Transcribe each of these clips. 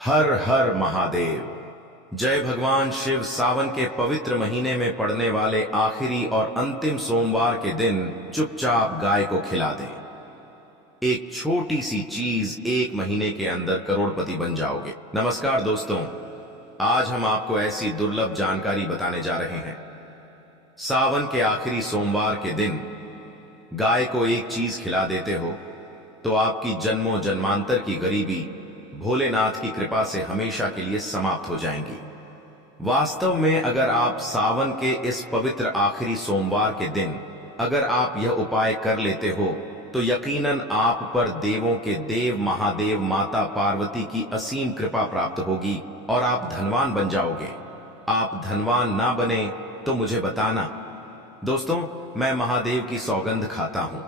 हर हर महादेव। जय भगवान शिव। सावन के पवित्र महीने में पड़ने वाले आखिरी और अंतिम सोमवार के दिन चुपचाप गाय को खिला दें। एक छोटी सी चीज एक महीने के अंदर करोड़पति बन जाओगे। नमस्कार दोस्तों, आज हम आपको ऐसी दुर्लभ जानकारी बताने जा रहे हैं। सावन के आखिरी सोमवार के दिन गाय को एक चीज खिला देते हो तो आपकी जन्मों जन्मांतर की गरीबी भोलेनाथ की कृपा से हमेशा के लिए समाप्त हो जाएंगी। वास्तव में अगर आप सावन के इस पवित्र आखिरी सोमवार के दिन अगर आप यह उपाय कर लेते हो तो यकीनन आप पर देवों के देव महादेव माता पार्वती की असीम कृपा प्राप्त होगी और आप धनवान बन जाओगे। आप धनवान ना बने तो मुझे बताना। दोस्तों, मैं महादेव की सौगंध खाता हूं।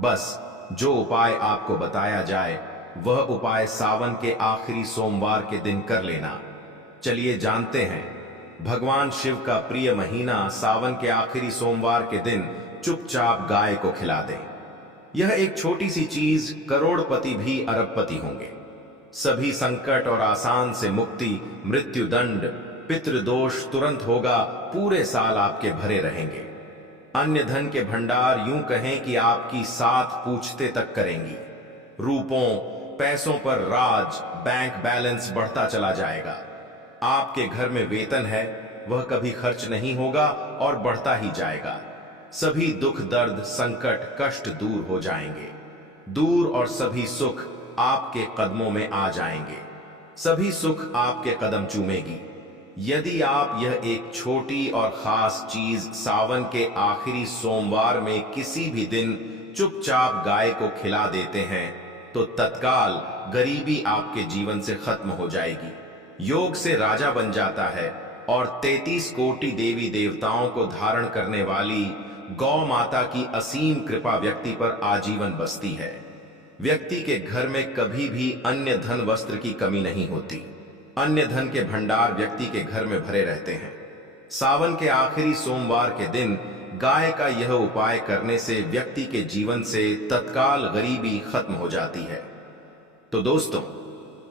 बस जो उपाय आपको बताया जाए वह उपाय सावन के आखिरी सोमवार के दिन कर लेना। चलिए जानते हैं। भगवान शिव का प्रिय महीना सावन के आखिरी सोमवार के दिन चुपचाप गाय को खिला दें। यह एक छोटी सी चीज करोड़पति भी अरबपति होंगे। सभी संकट और आसान से मुक्ति, मृत्यु दंड, पितृदोष तुरंत होगा। पूरे साल आपके भरे रहेंगे। अन्य धन के भंडार यूं कहें कि आपकी साथ पूछते तक करेंगी। रूपों पैसों पर राज, बैंक बैलेंस बढ़ता चला जाएगा। आपके घर में वेतन है वह कभी खर्च नहीं होगा और बढ़ता ही जाएगा। सभी दुख दर्द संकट कष्ट दूर हो जाएंगे। दूर और सभी सुख आपके कदमों में आ जाएंगे। सभी सुख आपके कदम चूमेगी। यदि आप यह एक छोटी और खास चीज सावन के आखिरी सोमवार में किसी भी दिन चुपचाप गाय को खिला देते हैं तो तत्काल गरीबी आपके जीवन से खत्म हो जाएगी। योग से राजा बन जाता है और 33 कोटि देवी देवताओं को धारण करने वाली गौ माता की असीम कृपा व्यक्ति पर आजीवन बसती है। व्यक्ति के घर में कभी भी अन्य धन वस्त्र की कमी नहीं होती। अन्य धन के भंडार व्यक्ति के घर में भरे रहते हैं। सावन के आखिरी सोमवार के दिन गाय का यह उपाय करने से व्यक्ति के जीवन से तत्काल गरीबी खत्म हो जाती है। तो दोस्तों,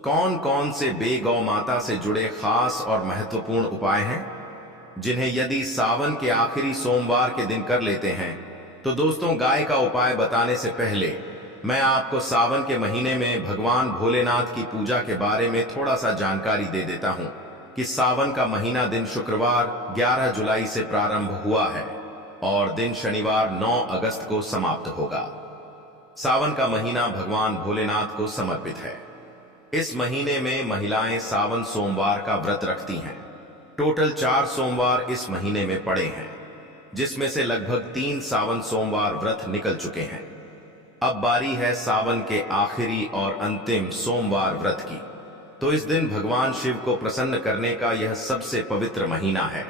कौन कौन से बेगौ माता से जुड़े खास और महत्वपूर्ण उपाय हैं जिन्हें यदि सावन के आखिरी सोमवार के दिन कर लेते हैं? तो दोस्तों, गाय का उपाय बताने से पहले मैं आपको सावन के महीने में भगवान भोलेनाथ की पूजा के बारे में थोड़ा सा जानकारी दे देता हूं कि सावन का महीना दिन शुक्रवार 11 जुलाई से प्रारंभ हुआ है और दिन शनिवार 9 अगस्त को समाप्त होगा। सावन का महीना भगवान भोलेनाथ को समर्पित है। इस महीने में महिलाएं सावन सोमवार का व्रत रखती हैं। टोटल 4 सोमवार इस महीने में पड़े हैं, जिसमें से लगभग 3 सावन सोमवार व्रत निकल चुके हैं। अब बारी है सावन के आखिरी और अंतिम सोमवार व्रत की। तो इस दिन भगवान शिव को प्रसन्न करने का यह सबसे पवित्र महीना है।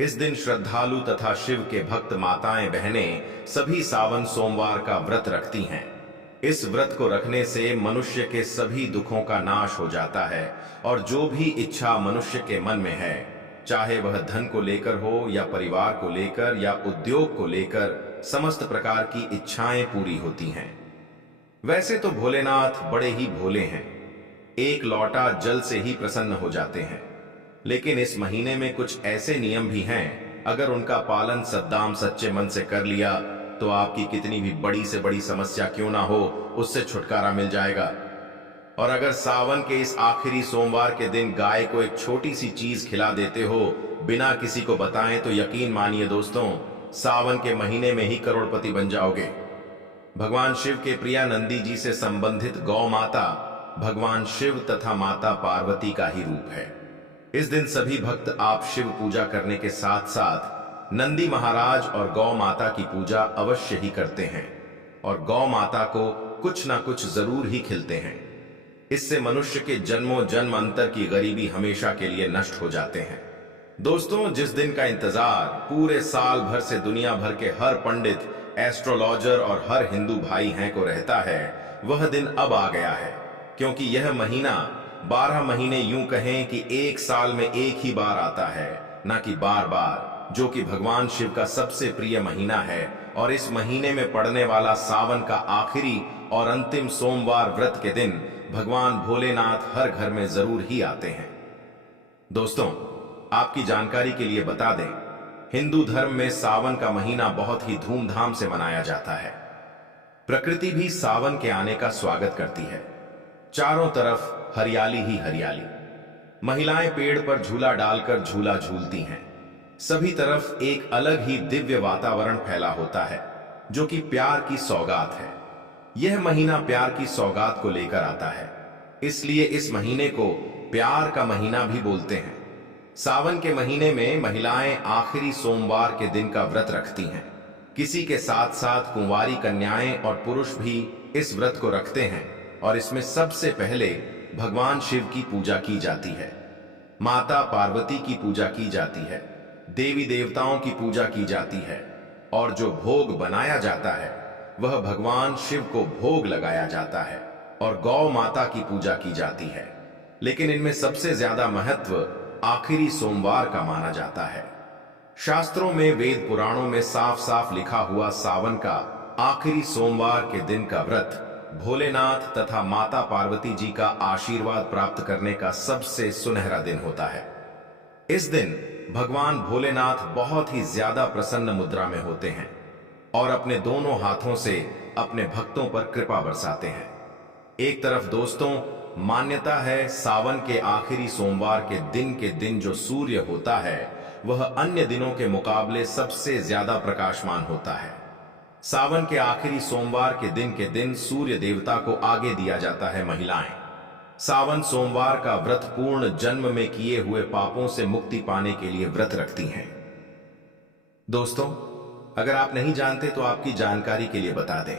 इस दिन श्रद्धालु तथा शिव के भक्त माताएं बहनें सभी सावन सोमवार का व्रत रखती हैं। इस व्रत को रखने से मनुष्य के सभी दुखों का नाश हो जाता है और जो भी इच्छा मनुष्य के मन में है, चाहे वह धन को लेकर हो या परिवार को लेकर या उद्योग को लेकर, समस्त प्रकार की इच्छाएं पूरी होती हैं। वैसे तो भोलेनाथ बड़े ही भोले हैं, एक लौटा जल से ही प्रसन्न हो जाते हैं। लेकिन इस महीने में कुछ ऐसे नियम भी हैं, अगर उनका पालन सद्दाम सच्चे मन से कर लिया तो आपकी कितनी भी बड़ी से बड़ी समस्या क्यों ना हो, उससे छुटकारा मिल जाएगा। और अगर सावन के इस आखिरी सोमवार के दिन गाय को एक छोटी सी चीज खिला देते हो बिना किसी को बताएं तो यकीन मानिए दोस्तों, सावन के महीने में ही करोड़पति बन जाओगे। भगवान शिव के प्रिया नंदी जी से संबंधित गौ माता भगवान शिव तथा माता पार्वती का ही रूप है। इस दिन सभी भक्त आप शिव पूजा करने के साथ साथ नंदी महाराज और गौ माता की पूजा अवश्य ही करते हैं और गौ माता को कुछ ना कुछ जरूर ही खिलते हैं। इससे मनुष्य के जन्मों जन्म अंतर की गरीबी हमेशा के लिए नष्ट हो जाते हैं। दोस्तों, जिस दिन का इंतजार पूरे साल भर से दुनिया भर के हर पंडित, एस्ट्रोलॉजर और हर हिंदू भाई हैं को रहता है, वह दिन अब आ गया है। क्योंकि यह महीना 12 महीने यूं कहें कि एक साल में एक ही बार आता है, ना कि बार बार, जो कि भगवान शिव का सबसे प्रिय महीना है। और इस महीने में पड़ने वाला सावन का आखिरी और अंतिम सोमवार व्रत के दिन भगवान भोलेनाथ हर घर में जरूर ही आते हैं। दोस्तों, आपकी जानकारी के लिए बता दें, हिंदू धर्म में सावन का महीना बहुत ही धूमधाम से मनाया जाता है। प्रकृति भी सावन के आने का स्वागत करती है। चारों तरफ हरियाली ही हरियाली। महिलाएं पेड़ पर झूला डालकर झूला झूलती हैं। सभी तरफ एक अलग ही दिव्य वातावरण फैला होता है, जो कि प्यार की सौगात है। यह महीना प्यार की सौगात को लेकर आता है, इसलिए इस महीने को प्यार का महीना भी बोलते हैं। सावन के महीने में महिलाएं आखिरी सोमवार के दिन का व्रत रखती हैं। किसी के साथ साथ कुंवारी कन्याएं और पुरुष भी इस व्रत को रखते हैं और इसमें सबसे पहले भगवान शिव की पूजा की जाती है, माता पार्वती की पूजा की जाती है, देवी देवताओं की पूजा की जाती है और जो भोग बनाया जाता है वह भगवान शिव को भोग लगाया जाता है और गौ माता की पूजा की जाती है। लेकिन इनमें सबसे ज्यादा महत्व आखिरी सोमवार का माना जाता है। शास्त्रों में, वेद पुराणों में साफ साफ लिखा हुआ सावन का आखिरी सोमवार के दिन का व्रत भोलेनाथ तथा माता पार्वती जी का आशीर्वाद प्राप्त करने का सबसे सुनहरा दिन होता है। इस दिन भगवान भोलेनाथ बहुत ही ज्यादा प्रसन्न मुद्रा में होते हैं और अपने दोनों हाथों से अपने भक्तों पर कृपा बरसाते हैं। एक तरफ दोस्तों, मान्यता है सावन के आखिरी सोमवार के दिन जो सूर्य होता है वह अन्य दिनों के मुकाबले सबसे ज्यादा प्रकाशमान होता है। सावन के आखिरी सोमवार के दिन सूर्य देवता को आगे दिया जाता है। महिलाएं सावन सोमवार का व्रत पूर्ण जन्म में किए हुए पापों से मुक्ति पाने के लिए व्रत रखती हैं। दोस्तों, अगर आप नहीं जानते तो आपकी जानकारी के लिए बता दें,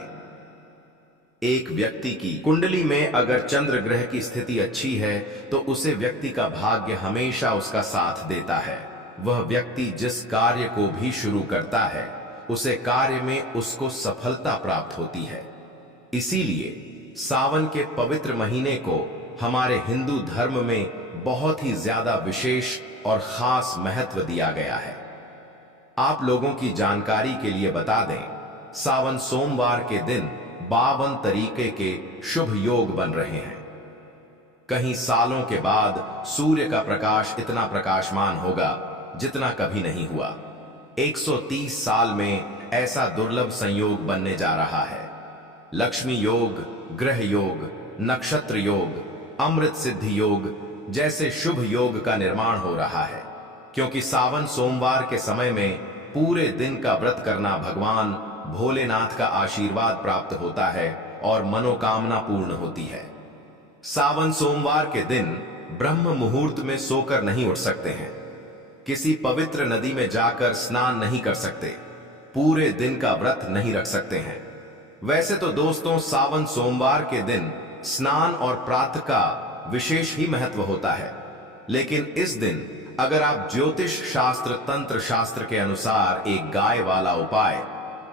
एक व्यक्ति की कुंडली में अगर चंद्र ग्रह की स्थिति अच्छी है तो उसे व्यक्ति का भाग्य हमेशा उसका साथ देता है। वह व्यक्ति जिस कार्य को भी शुरू करता है उसे कार्य में उसको सफलता प्राप्त होती है। इसीलिए सावन के पवित्र महीने को हमारे हिंदू धर्म में बहुत ही ज्यादा विशेष और खास महत्व दिया गया है। आप लोगों की जानकारी के लिए बता दें, सावन सोमवार के दिन 52 तरीके के शुभ योग बन रहे हैं। कहीं सालों के बाद सूर्य का प्रकाश इतना प्रकाशमान होगा जितना कभी नहीं हुआ। 130 साल में ऐसा दुर्लभ संयोग बनने जा रहा है। लक्ष्मी योग, ग्रह योग, नक्षत्र योग, अमृत सिद्धि योग जैसे शुभ योग का निर्माण हो रहा है, क्योंकि सावन सोमवार के समय में पूरे दिन का व्रत करना भगवान भोलेनाथ का आशीर्वाद प्राप्त होता है और मनोकामना पूर्ण होती है। सावन सोमवार के दिन ब्रह्म मुहूर्त में सोकर नहीं उठ सकते हैं, किसी पवित्र नदी में जाकर स्नान नहीं कर सकते, पूरे दिन का व्रत नहीं रख सकते हैं। वैसे तो दोस्तों, सावन सोमवार के दिन स्नान और प्रातः का विशेष ही महत्व होता है, लेकिन इस दिन अगर आप ज्योतिष शास्त्र, तंत्र शास्त्र के अनुसार एक गाय वाला उपाय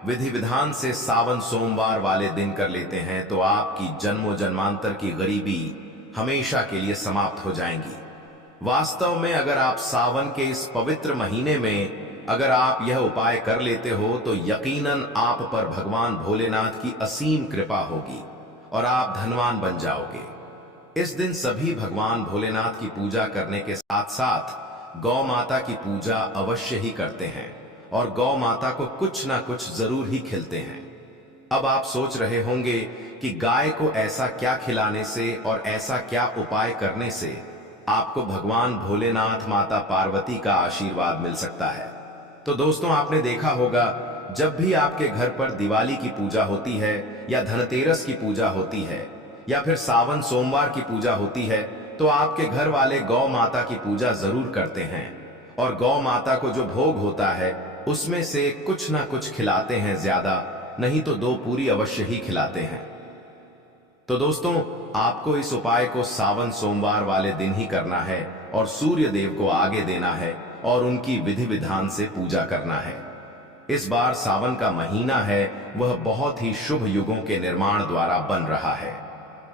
विधि विधान से सावन सोमवार वाले दिन कर लेते हैं तो आपकी जन्मों जन्मांतर की गरीबी हमेशा के लिए समाप्त हो जाएंगी। वास्तव में अगर आप सावन के इस पवित्र महीने में अगर आप यह उपाय कर लेते हो तो यकीनन आप पर भगवान भोलेनाथ की असीम कृपा होगी और आप धनवान बन जाओगे। इस दिन सभी भगवान भोलेनाथ की पूजा करने के साथ साथ गौ माता की पूजा अवश्य ही करते हैं और गौ माता को कुछ ना कुछ जरूर ही खिलाते हैं। अब आप सोच रहे होंगे कि गाय को ऐसा क्या खिलाने से और ऐसा क्या उपाय करने से आपको भगवान भोलेनाथ, माता पार्वती का आशीर्वाद मिल सकता है। तो दोस्तों, आपने देखा होगा जब भी आपके घर पर दिवाली की पूजा होती है या धनतेरस की पूजा होती है या फिर सावन सोमवार की पूजा होती है तो आपके घर वाले गौ माता की पूजा जरूर करते हैं और गौ माता को जो भोग होता है उसमें से कुछ ना कुछ खिलाते हैं, ज्यादा नहीं तो 2 पूरी अवश्य ही खिलाते हैं। तो दोस्तों, आपको इस उपाय को सावन सोमवार वाले दिन ही करना है और सूर्य देव को आगे देना है और उनकी विधि विधान से पूजा करना है। इस बार सावन का महीना है वह बहुत ही शुभ युगों के निर्माण द्वारा बन रहा है।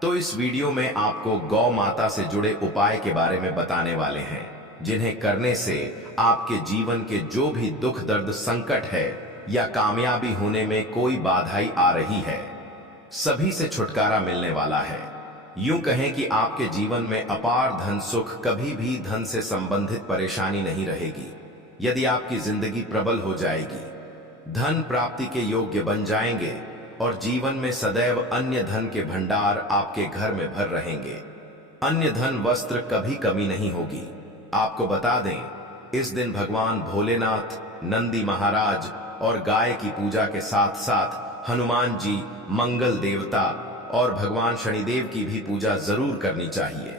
तो इस वीडियो में आपको गौ माता से जुड़े उपाय के बारे में बताने वाले हैं, जिन्हें करने से आपके जीवन के जो भी दुख दर्द संकट है या कामयाबी होने में कोई बाधाई आ रही है, सभी से छुटकारा मिलने वाला है। यूं कहें कि आपके जीवन में अपार धन सुख, कभी भी धन से संबंधित परेशानी नहीं रहेगी। यदि आपकी जिंदगी प्रबल हो जाएगी, धन प्राप्ति के योग्य बन जाएंगे और जीवन में सदैव अन्य धन के भंडार आपके घर में भर रहेंगे। अन्य धन वस्त्र कभी कमी नहीं होगी। आपको बता दें, इस दिन भगवान भोलेनाथ, नंदी महाराज और गाय की पूजा के साथ साथ हनुमान जी, मंगल देवता और भगवान शनिदेव की भी पूजा जरूर करनी चाहिए।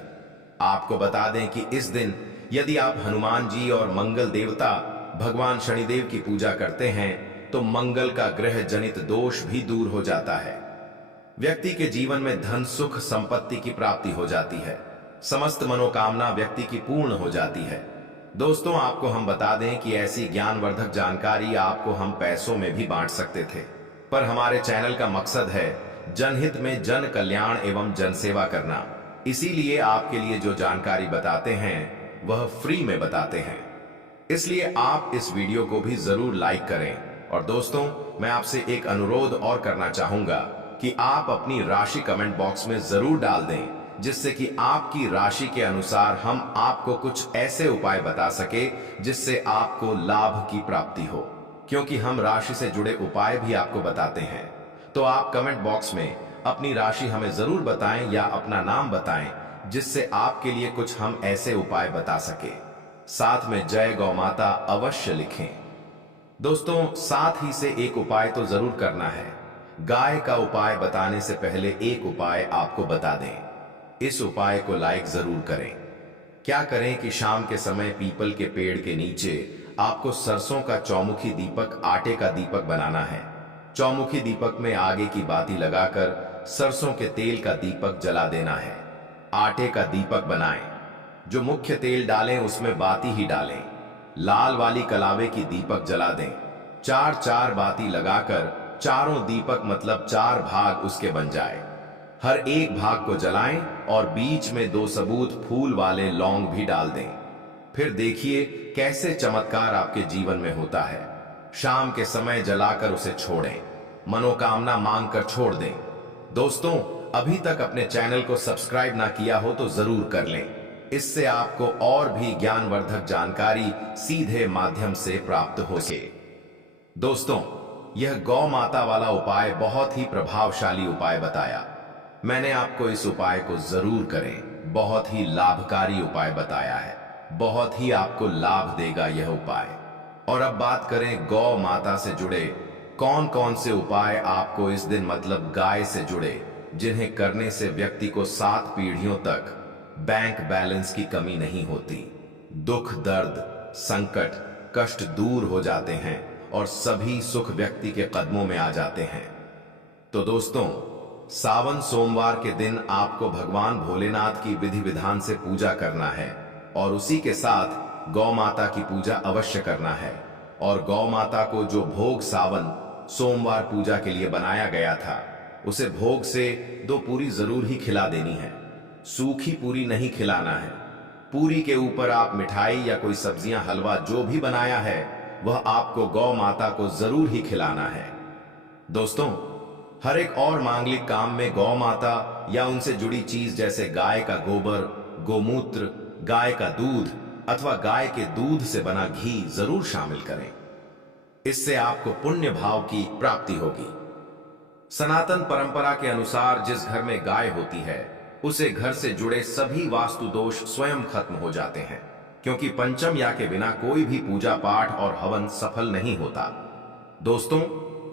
आपको बता दें कि इस दिन यदि आप हनुमान जी और मंगल देवता भगवान शनिदेव की पूजा करते हैं तो मंगल का ग्रह जनित दोष भी दूर हो जाता है। व्यक्ति के जीवन में धन सुख संपत्ति की प्राप्ति हो जाती है। समस्त मनोकामना व्यक्ति की पूर्ण हो जाती है। दोस्तों, आपको हम बता दें कि ऐसी ज्ञानवर्धक जानकारी आपको हम पैसों में भी बांट सकते थे, पर हमारे चैनल का मकसद है जनहित में जन कल्याण एवं जनसेवा करना। इसीलिए आपके लिए जो जानकारी बताते हैं वह फ्री में बताते हैं। इसलिए आप इस वीडियो को भी जरूर लाइक करें। और दोस्तों, मैं आपसे एक अनुरोध और करना चाहूंगा कि आप अपनी राशि कमेंट बॉक्स में जरूर डाल दें, जिससे कि आपकी राशि के अनुसार हम आपको कुछ ऐसे उपाय बता सके जिससे आपको लाभ की प्राप्ति हो। क्योंकि हम राशि से जुड़े उपाय भी आपको बताते हैं, तो आप कमेंट बॉक्स में अपनी राशि हमें जरूर बताएं या अपना नाम बताएं, जिससे आपके लिए कुछ हम ऐसे उपाय बता सके। साथ में जय गौ माता अवश्य लिखें। दोस्तों, साथ ही से एक उपाय तो जरूर करना है। गाय का उपाय बताने से पहले एक उपाय आपको बता दें। इस उपाय को लाइक जरूर करें। क्या करें कि शाम के समय पीपल के पेड़ के नीचे आपको सरसों का चौमुखी दीपक, आटे का दीपक बनाना है। चौमुखी दीपक में आगे की बाती लगाकर सरसों के तेल का दीपक जला देना है। आटे का दीपक बनाएं। जो मुख्य तेल डालें उसमें बाती ही डालें। लाल वाली कलावे की दीपक जला दें। 4-4 बाती लगाकर चारों दीपक मतलब 4 भाग उसके बन जाए। हर एक भाग को जलाएं और बीच में 2 सबूत फूल वाले लौंग भी डाल दें। फिर देखिए कैसे चमत्कार आपके जीवन में होता है। शाम के समय जलाकर उसे छोड़ें। मनोकामना मांग कर छोड़ दें। दोस्तों, अभी तक अपने चैनल को सब्सक्राइब ना किया हो तो जरूर कर लें। इससे आपको और भी ज्ञानवर्धक जानकारी सीधे माध्यम से प्राप्त हो सके। दोस्तों, यह गौ माता वाला उपाय बहुत ही प्रभावशाली उपाय बताया। मैंने आपको इस उपाय को जरूर करें। बहुत ही लाभकारी उपाय बताया है। बहुत ही आपको लाभ देगा यह उपाय। और अब बात करें गौ माता से जुड़े कौन कौन से उपाय आपको इस दिन मतलब गाय से जुड़े, जिन्हें करने से व्यक्ति को 7 पीढ़ियों तक बैंक बैलेंस की कमी नहीं होती। दुख, दर्द, संकट, कष्ट दूर हो जाते हैं और सभी सुख व्यक्ति के कदमों में आ जाते हैं। तो दोस्तों, सावन सोमवार के दिन आपको भगवान भोलेनाथ की विधि विधान से पूजा करना है और उसी के साथ गौ माता की पूजा अवश्य करना है। और गौ माता को जो भोग सावन सोमवार पूजा के लिए बनाया गया था, उसे भोग से 2 पूरी जरूर ही खिला देनी है। सूखी पूरी नहीं खिलाना है। पूरी के ऊपर आप मिठाई या कोई सब्जियां, हलवा जो भी बनाया है वह आपको गौ माता को जरूर ही खिलाना है। दोस्तों, हर एक और मांगलिक काम में गौ माता या उनसे जुड़ी चीज जैसे गाय का गोबर, गोमूत्र, गाय का दूध अथवा गाय के दूध से बना घी जरूर शामिल करें। इससे आपको पुण्य भाव की प्राप्ति होगी। सनातन परंपरा के अनुसार जिस घर में गाय होती है उसे घर से जुड़े सभी वास्तु दोष स्वयं खत्म हो जाते हैं, क्योंकि पंचम या के बिना कोई भी पूजा पाठ और हवन सफल नहीं होता। दोस्तों,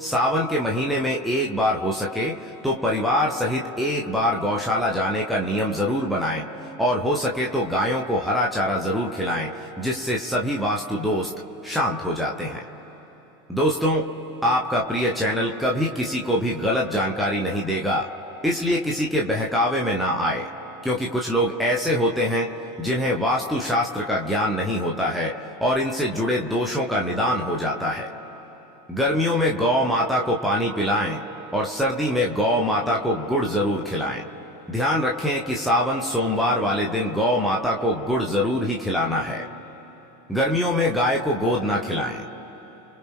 सावन के महीने में एक बार हो सके तो परिवार सहित एक बार गौशाला जाने का नियम जरूर बनाएं और हो सके तो गायों को हरा चारा जरूर खिलाएं, जिससे सभी वास्तु दोस्त शांत हो जाते हैं। दोस्तों, आपका प्रिय चैनल कभी किसी को भी गलत जानकारी नहीं देगा, इसलिए किसी के बहकावे में ना आए, क्योंकि कुछ लोग ऐसे होते हैं जिन्हें वास्तु शास्त्र का ज्ञान नहीं होता है और इनसे जुड़े दोषों का निदान हो जाता है। गर्मियों में गौ माता को पानी पिलाएं और सर्दी में गौ माता को गुड़ जरूर खिलाएं। ध्यान रखें कि सावन सोमवार वाले दिन गौ माता को गुड़ जरूर ही खिलाना है। गर्मियों में गाय को गोद ना खिलाएं।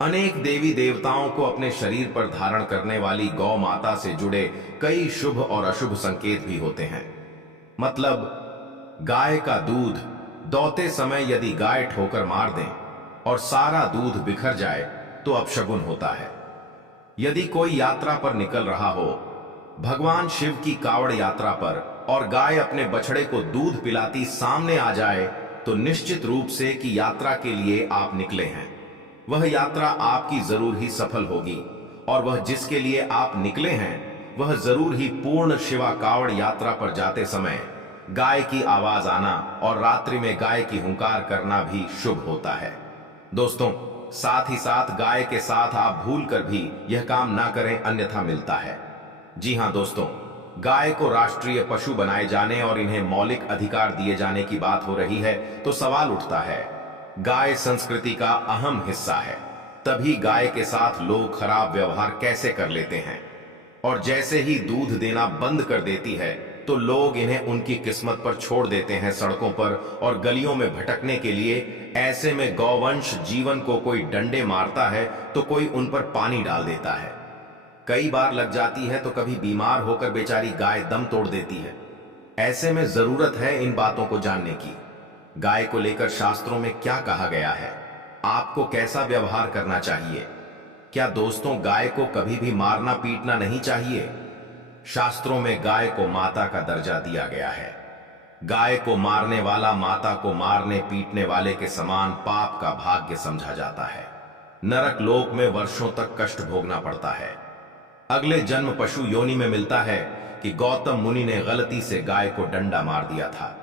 अनेक देवी देवताओं को अपने शरीर पर धारण करने वाली गौ माता से जुड़े कई शुभ और अशुभ संकेत भी होते हैं। मतलब गाय का दूध दौते समय यदि गाय ठोकर मार दें और सारा दूध बिखर जाए तो अपशगुन होता है। यदि कोई यात्रा पर निकल रहा हो, भगवान शिव की कावड़ यात्रा पर, और गाय अपने बछड़े को दूध पिलाती सामने आ जाए तो निश्चित रूप से कि यात्रा के लिए आप निकले हैं, वह यात्रा आपकी जरूर ही सफल होगी, और वह जिसके लिए आप निकले हैं वह जरूर ही पूर्ण शिवा कावड़ यात्रा पर जाते समय गाय की आवाज आना और रात्रि में गाय की हुंकार करना भी शुभ होता है। दोस्तों, साथ ही साथ गाय के साथ आप भूल कर भी यह काम ना करें, अन्यथा मिलता है। जी हां दोस्तों, गाय को राष्ट्रीय पशु बनाए जाने और इन्हें मौलिक अधिकार दिए जाने की बात हो रही है तो सवाल उठता है, गाय संस्कृति का अहम हिस्सा है, तभी गाय के साथ लोग खराब व्यवहार कैसे कर लेते हैं, और जैसे ही दूध देना बंद कर देती है तो लोग इन्हें उनकी किस्मत पर छोड़ देते हैं, सड़कों पर और गलियों में भटकने के लिए। ऐसे में गौवंश जीवन को कोई डंडे मारता है तो कोई उन पर पानी डाल देता है, कई बार लग जाती है तो कभी बीमार होकर बेचारी गाय दम तोड़ देती है। ऐसे में जरूरत है इन बातों को जानने की। गाय को लेकर शास्त्रों में क्या कहा गया है, आपको कैसा व्यवहार करना चाहिए? क्या दोस्तों गाय को कभी भी मारना पीटना नहीं चाहिए? शास्त्रों में गाय को माता का दर्जा दिया गया है। गाय को मारने वाला माता को मारने पीटने वाले के समान पाप का भाग्य समझा जाता है। नरक लोक में वर्षों तक कष्ट भोगना पड़ता है। अगले जन्म पशु योनि में मिलता है कि गौतम मुनि ने गलती से गाय को डंडा मार दिया था,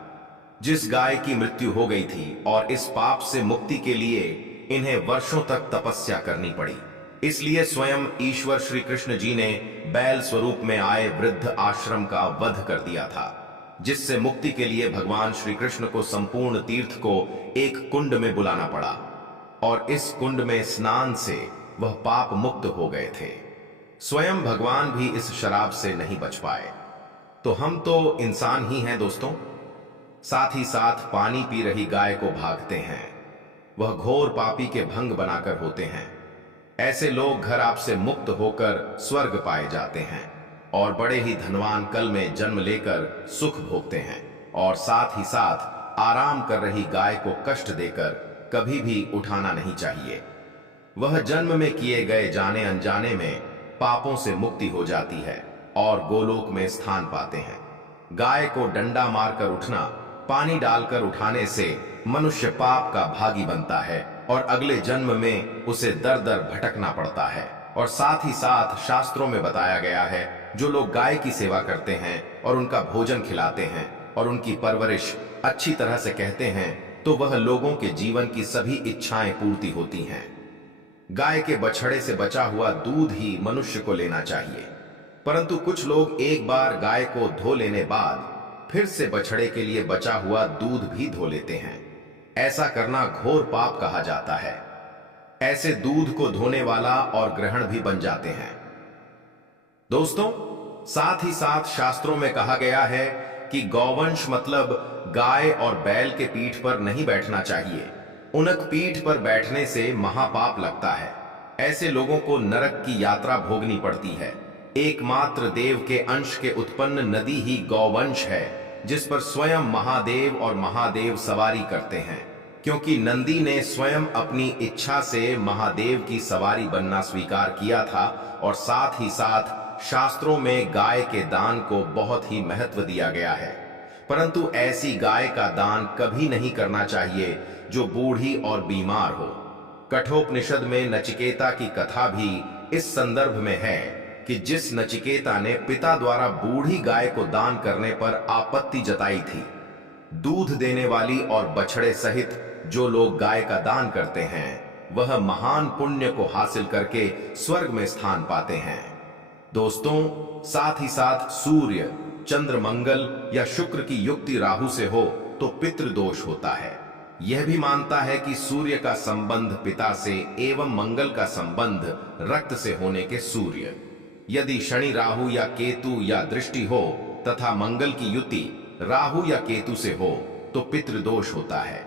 जिस गाय की मृत्यु हो गई थी, और इस पाप से मुक्ति के लिए इन्हें वर्षों तक तपस्या करनी पड़ी। इसलिए स्वयं ईश्वर श्री कृष्ण जी ने बैल स्वरूप में आए वृद्ध आश्रम का वध कर दिया था, जिससे मुक्ति के लिए भगवान श्री कृष्ण को संपूर्ण तीर्थ को एक कुंड में बुलाना पड़ा, और इस कुंड में स्नान से वह पाप मुक्त हो गए थे। स्वयं भगवान भी इस शराब से नहीं बच पाए, तो हम तो इंसान ही हैं दोस्तों। साथ ही साथ पानी पी रही गाय को भागते हैं, वह घोर पापी के भंग बनाकर होते हैं। ऐसे लोग घर आपसे मुक्त होकर स्वर्ग पाए जाते हैं और बड़े ही धनवान कल में जन्म लेकर सुख भोगते हैं, और साथ ही साथ आराम कर रही गाय को कष्ट देकर कभी भी उठाना नहीं चाहिए। वह जन्म में किए गए जाने अनजाने में पापों से मुक्ति हो जाती है और गोलोक में स्थान पाते हैं। गाय को डंडा मारकर उठना, पानी डालकर उठाने से मनुष्य पाप का भागी बनता है और अगले जन्म में उसे दर दर भटकना पड़ता है। और साथ ही साथ शास्त्रों में बताया गया है, जो लोग गाय की सेवा करते हैं और उनका भोजन खिलाते हैं और उनकी परवरिश अच्छी तरह से कहते हैं, तो वह लोगों के जीवन की सभी इच्छाएं पूर्ति होती हैं। गाय के बछड़े से बचा हुआ दूध ही मनुष्य को लेना चाहिए, परंतु कुछ लोग एक बार गाय को धो लेने बाद फिर से बछड़े के लिए बचा हुआ दूध भी धो लेते हैं। ऐसा करना घोर पाप कहा जाता है। ऐसे दूध को धोने वाला और ग्रहण भी बन जाते हैं। दोस्तों, साथ ही साथ शास्त्रों में कहा गया है कि गौवंश मतलब गाय और बैल के पीठ पर नहीं बैठना चाहिए। उनक पीठ पर बैठने से महापाप लगता है। ऐसे लोगों को नरक की यात्रा भोगनी पड़ती है। एकमात्र देव के अंश के उत्पन्न नदी ही गौवंश है, जिस पर स्वयं महादेव और महादेव सवारी करते हैं, क्योंकि नंदी ने स्वयं अपनी इच्छा से महादेव की सवारी बनना स्वीकार किया था। और साथ ही साथ शास्त्रों में गाय के दान को बहुत ही महत्व दिया गया है, परंतु ऐसी गाय का दान कभी नहीं करना चाहिए जो बूढ़ी और बीमार हो। कठोपनिषद में नचिकेता की कथा भी इस संदर्भ में है कि जिस नचिकेता ने पिता द्वारा बूढ़ी गाय को दान करने पर आपत्ति जताई थी, दूध देने वाली और बछड़े सहित जो लोग गाय का दान करते हैं वह महान पुण्य को हासिल करके स्वर्ग में स्थान पाते हैं। दोस्तों, साथ ही साथ सूर्य, चंद्र, मंगल या शुक्र की युक्ति राहु से हो तो पितृदोष होता है। यह भी मानता है कि सूर्य का संबंध पिता से एवं मंगल का संबंध रक्त से होने के सूर्य। यदि शनि, राहु या केतु या दृष्टि हो तथा मंगल की युति राहु या केतु से हो तो पितृदोष होता है।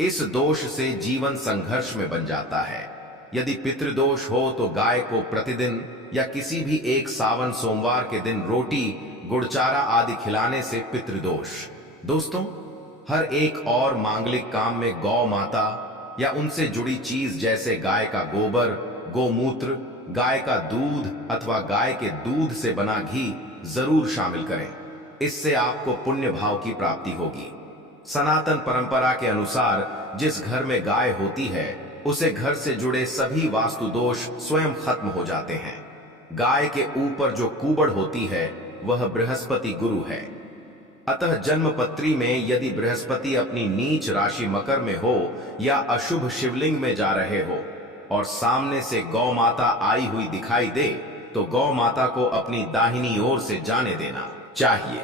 इस दोष से जीवन संघर्ष में बन जाता है। यदि पितृदोष हो तो गाय को प्रतिदिन या किसी भी एक सावन सोमवार के दिन रोटी गुड़चारा आदि खिलाने से पितृदोष। दोस्तों, हर एक और मांगलिक काम में गौ माता या उनसे जुड़ी चीज जैसे गाय का गोबर, गोमूत्र, गाय का दूध अथवा गाय के दूध से बना घी जरूर शामिल करें। इससे आपको पुण्य भाव की प्राप्ति होगी। सनातन परंपरा के अनुसार जिस घर में गाय होती है उसे घर से जुड़े सभी वास्तु दोष स्वयं खत्म हो जाते हैं। गाय के ऊपर जो कूबड़ होती है वह बृहस्पति गुरु है। अतः जन्म पत्री में यदि बृहस्पति अपनी नीच राशि मकर में हो या अशुभ शिवलिंग में जा रहे हो और सामने से गौ माता आई हुई दिखाई दे तो गौ माता को अपनी दाहिनी ओर से जाने देना चाहिए।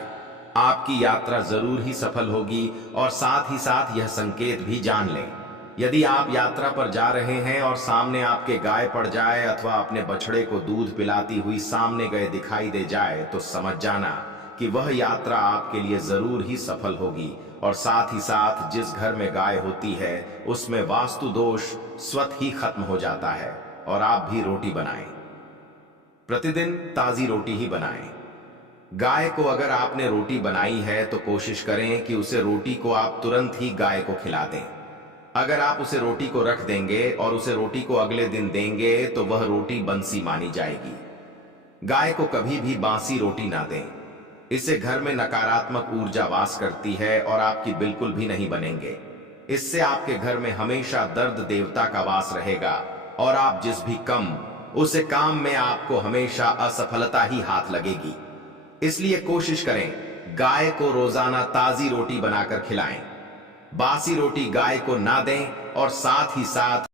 आपकी यात्रा जरूर ही सफल होगी और साथ ही साथ यह संकेत भी जान लें, यदि आप यात्रा पर जा रहे हैं और सामने आपके गाय पड़ जाए अथवा अपने बछड़े को दूध पिलाती हुई सामने गए दिखाई दे जाए तो समझ जाना कि वह यात्रा आपके लिए जरूर ही सफल होगी। और साथ ही साथ जिस घर में गाय होती है उसमें वास्तु दोष स्वतः ही खत्म हो जाता है। और आप भी रोटी बनाएं, प्रतिदिन ताजी रोटी ही बनाएं। गाय को अगर आपने रोटी बनाई है तो कोशिश करें कि उसे रोटी को आप तुरंत ही गाय को खिला दें। अगर आप उसे रोटी को रख देंगे और उसे रोटी को अगले दिन देंगे तो वह रोटी बंसी मानी जाएगी। गाय को कभी भी बासी रोटी ना दें, इससे घर में नकारात्मक ऊर्जा वास करती है और आपकी बिल्कुल भी नहीं बनेंगे। इससे आपके घर में हमेशा दर्द देवता का वास रहेगा और आप जिस भी उसे काम में आपको हमेशा असफलता ही हाथ लगेगी। इसलिए कोशिश करें गाय को रोजाना ताजी रोटी बनाकर खिलाएं। बासी रोटी गाय को ना दें और साथ ही साथ